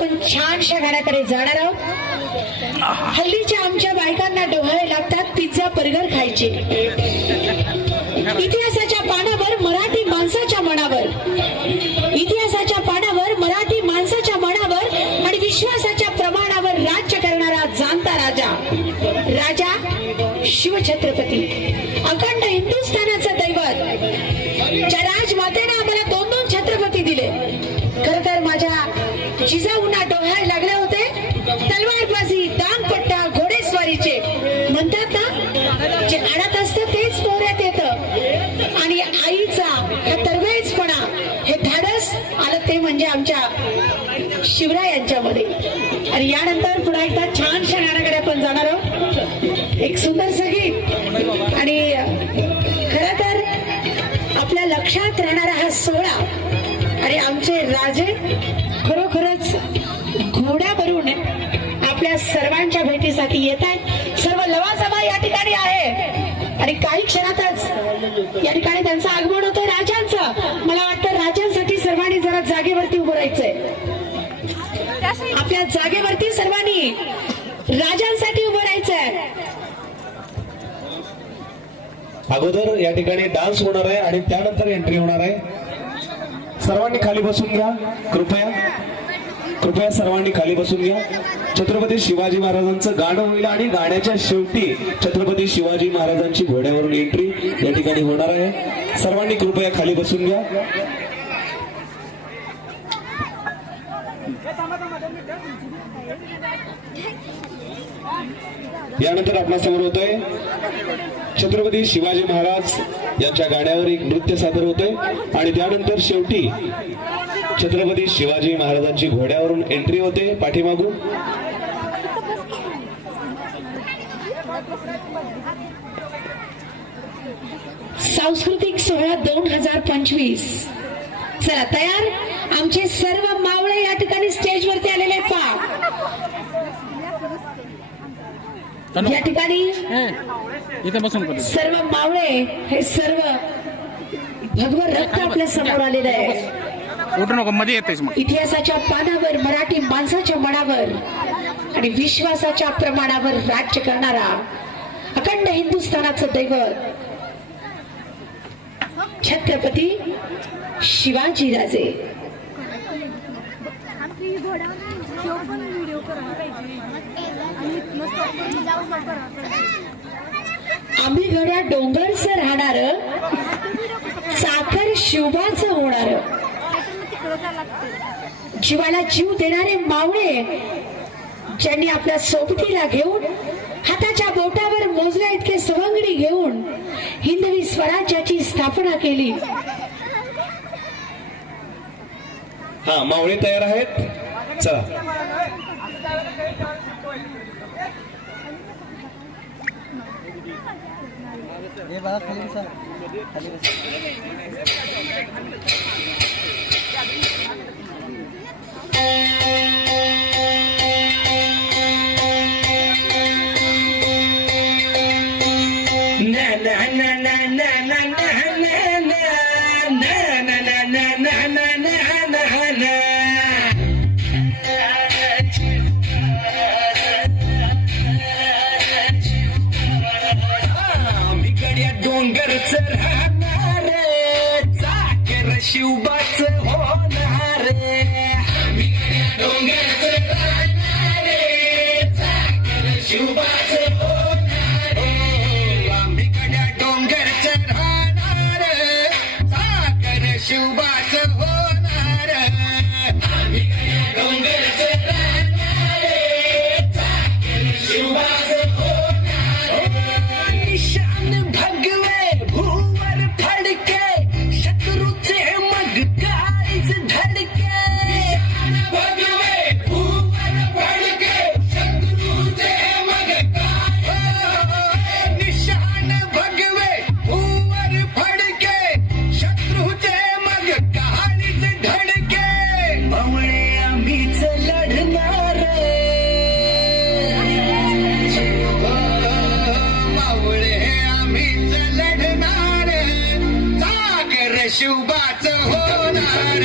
आपण छानशा गाण्याकडे जाणार आहोत. हल्लीच्या आमच्या बायकांना डोहाळे लागतात पिझ्झा बर्गर खायचे. इतिहासाच्या पानावर मराठी माणसाच्या मनावर, इतिहासाच्या पानावर मराठी माणसाच्या मनावर आणि विश्वासाच्या प्रमाणावर राज्य करणारा जाणता राजा, राजा शिवछत्रपती, अखंड हिंदुस्थानाचं दैवत, ज्या राजमातेने आम्हाला दोन दोन छत्रपती दिले. खर तर माझ्या जिजाऊंना डोहाळे लागले होते तलवारबाजी, दानपट्टा, घोडेस्वारीचे. म्हणतात ना, जे आणत असतं तेच पोऱ्यात येतं. आणि आईचा हा तरवेजपणा, हे धाडस आलं ते म्हणजे आमच्या शिवरायांच्यामध्ये. आणि यानंतर पुन्हा एकदा छानशा गाण्याकडे आपण जाणार आहोत. एक सुंदर संगीत आणि खरं तर आपल्या लक्षात राहणारा हा सोहळा. आणि आमचे राजे खरोखरच घोड्यावरून आपल्या सर्वांच्या भेटीसाठी येत आहेत. सर्व लवाजमा या ठिकाणी आहे आणि काही क्षणातच या ठिकाणी त्यांचं आगमन होतं राजांचं. मला वाटतं राजांसाठी सर्वांनी जरा जागेवरती उभं राहायचंय. आपल्या जागेवरती सर्वांनी राजांसाठी उभं राहायचंय. अगोदर या ठिकाणी डान्स होणार आहे आणि त्यानंतर एंट्री होणार आहे. सर्वांनी खाली बसून घ्या कृपया, कृपया सर्वांनी खाली बसून घ्या. छत्रपती शिवाजी महाराजांचं गाणं होईल आणि गाण्याच्या शेवटी छत्रपती शिवाजी महाराजांची घोड्यावरून एंट्री या ठिकाणी होणार आहे. सर्वांनी कृपया खाली बसून घ्या. यानंतर आपल्यासमोर होतोय छत्रपती शिवाजी महाराज यांच्या गाण्यावर एक नृत्य सादर होतंय आणि त्यानंतर शेवटी छत्रपती शिवाजी महाराजांची घोड्यावरून एंट्री होते पाठीमागून. सांस्कृतिक सोहळा 2025. चला तयार. आमचे सर्व मावळे या ठिकाणी स्टेजवरती आलेले पहा. या ठिकाणी सर्व मावळे हे सर्व भगवं रक्त आपल्या समोर आलेलं आहे. इतिहासाच्या पानावर मराठी माणसाच्या मनावर आणि विश्वासाच्या प्रमाणावर राज्य करणारा अखंड हिंदुस्थानाचं दैवत छत्रपती शिवाजी राजे. आम्ही गड्या डोंगरचं राहणार, साखर शिवबाचं होणार. जीवाला जीव देणारे मावळे ज्यांनी आपल्या सोबतीला घेऊन हाताच्या बोटावर मोजल्या इतके सवंगडी घेऊन हिंदवी स्वराज्याची स्थापना केली. हा, मावळे तयार आहेत. चला. डोंगरच राहणार, चाकर शिवबाच होणार. डोंगरच राहणार, चाकर शिवबाच होणार. आम्ही गड्या डोंगरच राहणार, चाकर शिवबाच होणार. आम्ही गड्या डोंगरच राहणार, चाकर शिवबाच होणार. निशान भगवे भूवर फडके, शत्रूचे मग काळीच धडके. भगवे भूवर फडके, शत्रूचे मग काय. निशान भगवे भूवर फडके, शत्रूचे मग काळीच धडके. मावळे आम्हीच लढणार, मावळे आम्हीच लढणार. सागर शिवबाच होणार.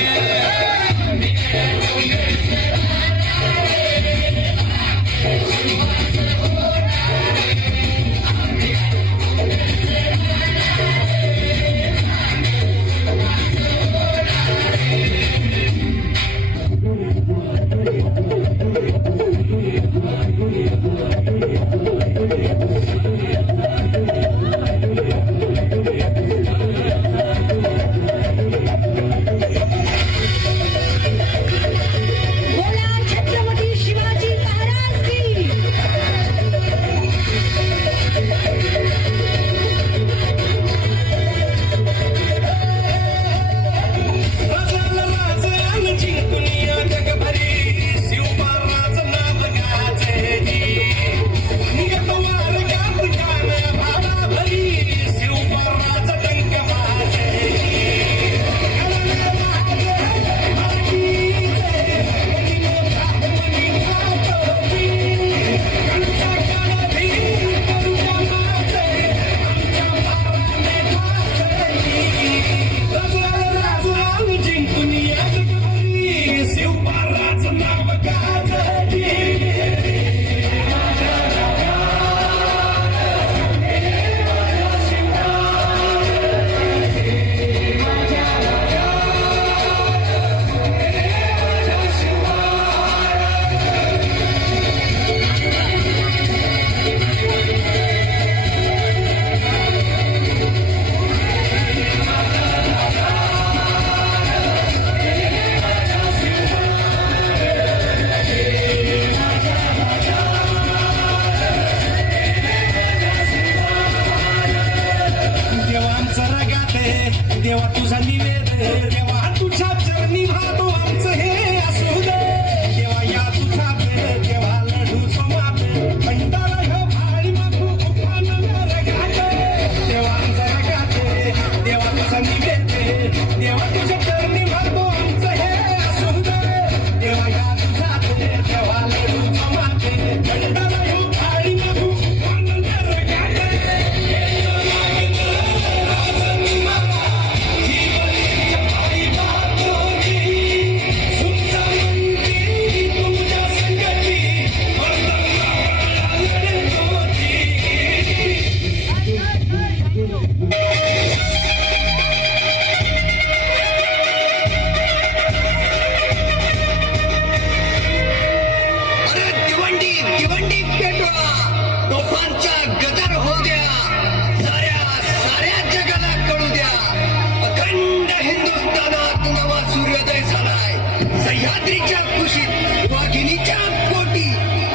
रात्रीच्या कुशीत वाघिणीच्या पोटी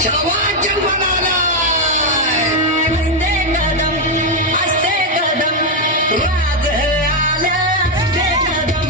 छावा जन्मनाला असते कदम राज आलं असते कदम.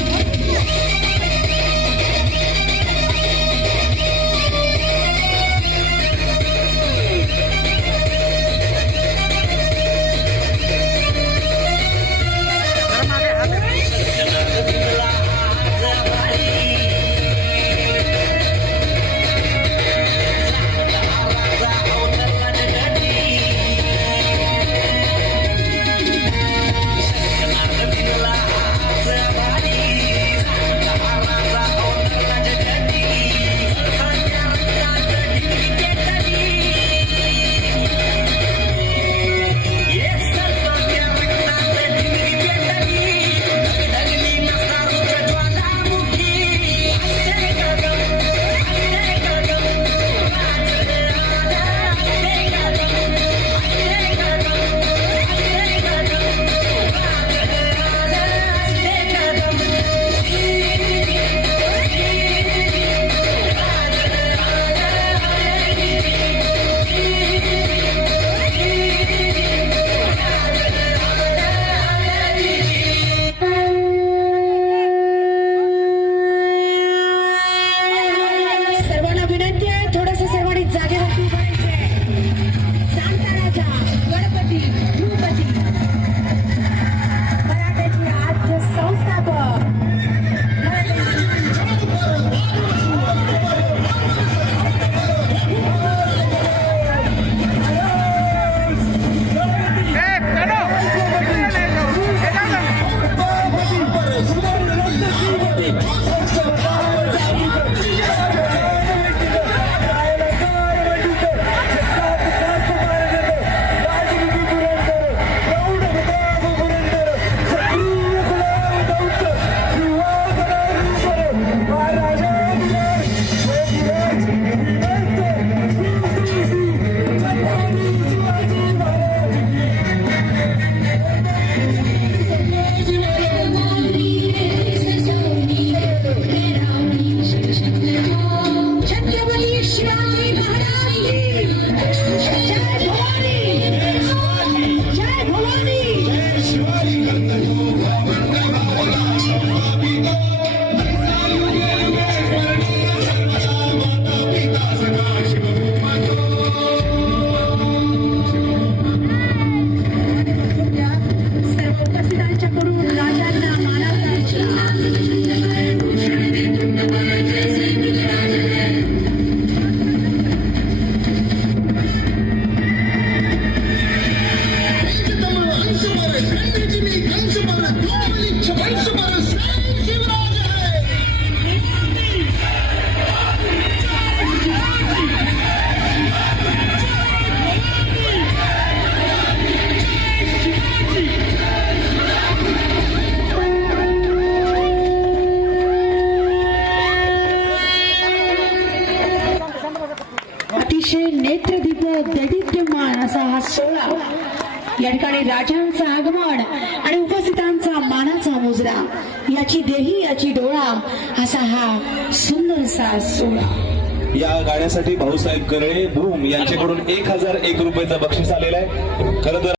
सर्वांना विनंती आहे, थोडंसं सर्वांनी जागेवरती उभारायचंय. जाणता राजा गणपती भूपती मराठ्याचे आद्य संस्थापक छत्रपती शिवाजी महाराज जय भवानी जय भवानी. सर्व उपस्थितांच्याकडून राजांना मानाचा अतिशय नेत्रदीपक दैदिप्यमान असा हा सोहळा या ठिकाणी राजांचं आगमन आणि उपस्थितांचा मानाचा मुजरा याची देही याची डोळा असा हा सुंदरसा सोहळा. या गाण्यासाठी भाऊसाहेब करळे बूम यांच्याकडून 1001 रुपयाचं बक्षीस आलेलं आहे. खरं तर